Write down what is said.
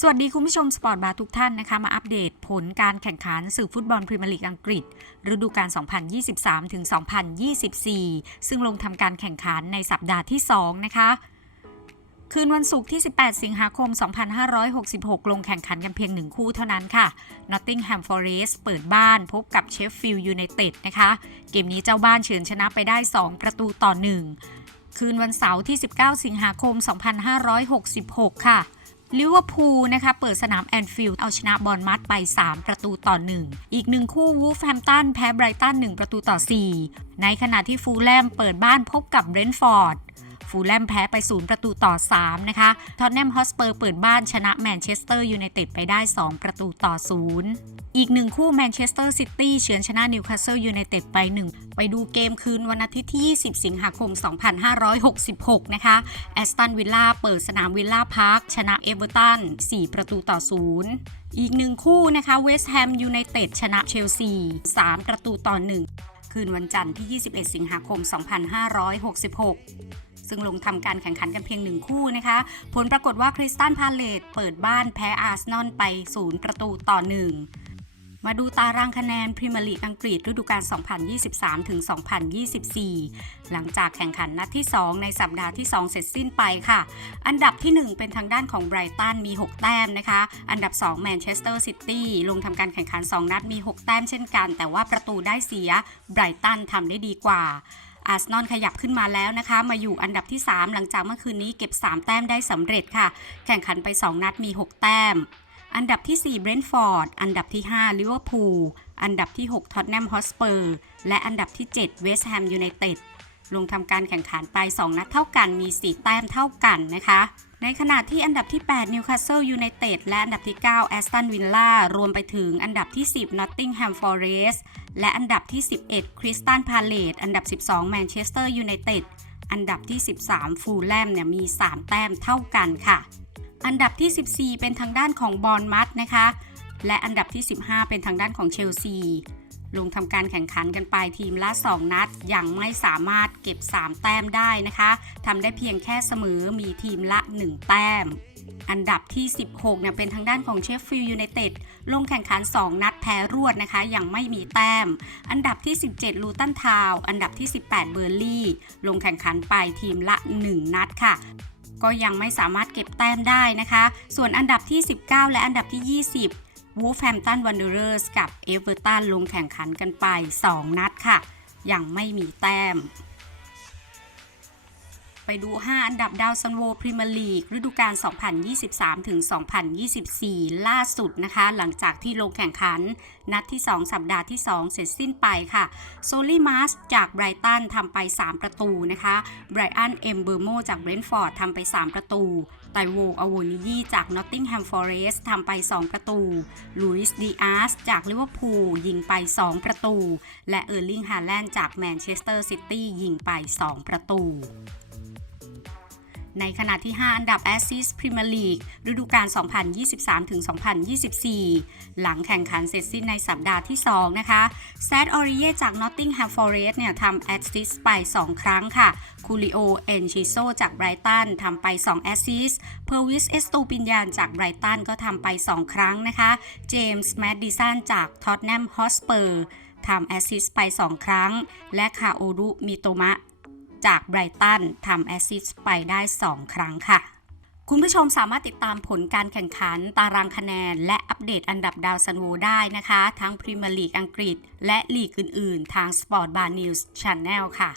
สวัสดีคุณผู้ชมสปอร์ตบาร์ทุกท่านนะคะ มาอัปเดตผลการแข่งขันสื่อฟุตบอลพรีเมียร์ลีกอังกฤษ ฤดูกาล 2023 ถึง 2024 ซึ่งลงทำการแข่งขันในสัปดาห์ที่ 2 นะคะ คืนวันศุกร์ที่ 18 สิงหาคม 2566 ลงแข่งขันกันเพียงหนึ่งคู่เท่านั้นค่ะ Nottingham Forest เปิดบ้านพบกับ Sheffield United นะคะ เกมนี้เจ้าบ้านเฉือนชนะไปได้ 2 ประตูต่อ 1 คืนวันเสาร์ที่ 19 สิงหาคม 2566 ค่ะ ลิเวอร์พูลนะคะเปิดสนามแอนฟิลด์เอาชนะบอลมัดไป 3 ประตูต่อ 1 อีกหนึ่งคู่วูฟแฮมตันแพ้ไบรตัน1 ประตูต่อ 4 ในขณะที่ฟูลแลมเปิดบ้านพบกับเบรนท์ฟอร์ด ฟูลแลมแพ้ไป 0 ประตูต่อ 3 นะคะ ทอตแนมฮอสเปอร์เปิดบ้านชนะแมนเชสเตอร์ยูไนเต็ดไปได้ 2 ประตูต่อ 0 อีกหนึ่งคู่แมนเชสเตอร์ซิตี้เฉือนชนะนิวคาสเซิลยูไนเต็ดไป 1 ไปดูเกมคืนวันอาทิตย์ที่ 20 สิงหาคม 2566 นะคะ แอสตันวิลล่าเปิดสนามวิลล่าพาร์คชนะเอเวอร์ตัน 4 ประตูต่อ 0อีกหนึ่งคู่นะคะเวสต์แฮมยูไนเต็ดชนะเชลซี 3 ประตูต่อ 1 คืนวันจันทร์ที่ 21 สิงหาคม 2566 ซึ่งลงทำการแข่งขันกันเพียงหนึ่งคู่นะคะ ผลปรากฏว่าคริสตันพาเลตเปิดบ้านแพ้อาร์เซนอลไป 0 ประตูต่อ 1 มาดูตารางคะแนนพรีเมียร์ลีกอังกฤษฤดูกาล 2023ถึง2024 หลังจากแข่งขันนัดที่ 2 ในสัปดาห์ที่ 2 เสร็จสิ้นไปค่ะ อันดับที่ 1 เป็นทางด้านของไบรตันมี 6 แต้มนะคะ อันดับ 2 แมนเชสเตอร์ซิตี้ลงทำการแข่งขัน 2 นัดมี 6 แต้มเช่นกัน แต่ว่าประตูได้เสียไบรตันทำได้ดีกว่า อาร์เซนอลขยับขึ้นมาแล้วนะคะ มาอยู่อันดับที่ 3 หลังจากเมื่อคืนนี้เก็บ 3 แต้มได้สำเร็จค่ะ แข่งขันไป 2 นัดมี 6 แต้ม อันดับที่ 4 เบรนท์ฟอร์ด อันดับที่ 5 ลิเวอร์พูล อันดับที่ 6 ท็อตแนมฮอสเปอร์ และอันดับที่ 7 เวสต์แฮมยูไนเต็ด ลงทำการแข่งขันไป 2 นัดเท่ากัน มี 4 แต้มเท่ากันนะคะในขณะที่อันดับที่ 8 นิวคาสเซิลยูไนเต็ดและอันดับที่ 9 แอสตันวิลล่ารวมไปถึงอันดับที่ 10 Nottingham Forest แและอันดับที่ 11 คริสตันพาเลตอันดับ 12 แมนเชสเตอร์ยูไนเต็ด อันดับที่ 13 ฟูลแลมเนี่ยมี 3 แต้มเท่ากันค่ะ อันดับที่ 14 เป็นทางด้านของบอลมัดนะคะ และอันดับที่ 15 เป็นทางด้านของเชลซี ลงทำการแข่งขันกันไปทีมละ 2 นัด ยังไม่สามารถเก็บ 3 แต้มได้นะคะทำได้เพียงแค่เสมอมีทีมละ 1 แต้มอันดับที่ 16เนี่ยเป็นทางด้านของเชฟฟิลด์ยูไนเต็ดลงแข่งขัน 2 นัดแพ้รวดนะคะ ยังไม่มีแต้ม อันดับที่ 17 ลูตันทาว อันดับที่ 18 เบอร์ลี่ ลงแข่งขันไปทีมละ 1 นัดค่ะ ก็ยังไม่สามารถเก็บแต้มได้นะคะ ส่วนอันดับที่ 19 และอันดับที่ 20 วูฟแฮมตันวันเดอร์สกับเอเวอร์ตันลงแข่งขันกันไป 2 นัดค่ะ ยังไม่มีแต้ม ไปดู 5 อันดับดาวซันโวพรีเมียร์ลีกฤดูกาล 2023 ถึง 2024 ล่าสุดนะคะ หลังจากที่ลงแข่งขัน นัดที่ 2 สัปดาห์ที่ 2 เสร็จสิ้นไปค่ะ โซลี่มาสจากไบรตันทำไป 3 ประตูนะคะไบรอันเอ็มเบอร์โมจากเบรนท์ฟอร์ดทำไป 3 ประตูไตโวอโวนิยีจากนอตติงแฮมฟอร์เรสทำไป 2 ประตูลุยส์ดีอาร์สจากลิเวอร์พูลยิงไป 2 ประตู และเออร์ลิงฮาแลนด์จากแมนเชสเตอร์ซิตี้ยิงไป 2 ประตู ในขณะที่ 5 อันดับ Assist Premier League ฤดูกาล 2023-2024 หลังแข่งขันเสร็จสิ้นในสัปดาห์ที่ 2 นะคะแซดออริเยจาก Nottingham Forest เนี่ยทำ Assist ไป 2 ครั้งค่ะคูลิโอเอนชิโซจากไบรตันทำไป2 Assist เพอร์วิสเอสตูปินยานจากไบรตันก็ทำไป 2 ครั้งนะคะเจมส์แมดดิสันจากท็อตแนมฮอสเปอร์ทำ Assist ไป 2 ครั้ง และคาโอรุมิโตมะ จากไบรตันทำแอสซิสไปได้ 2 ครั้งค่ะ คุณผู้ชมสามารถติดตามผลการแข่งขัน ตารางคะแนน และอัปเดตอันดับดาวซันโวได้นะคะ ทั้งพรีเมียร์ลีกอังกฤษ และลีกอื่น ๆ ทาง Sport Bar News Channel ค่ะ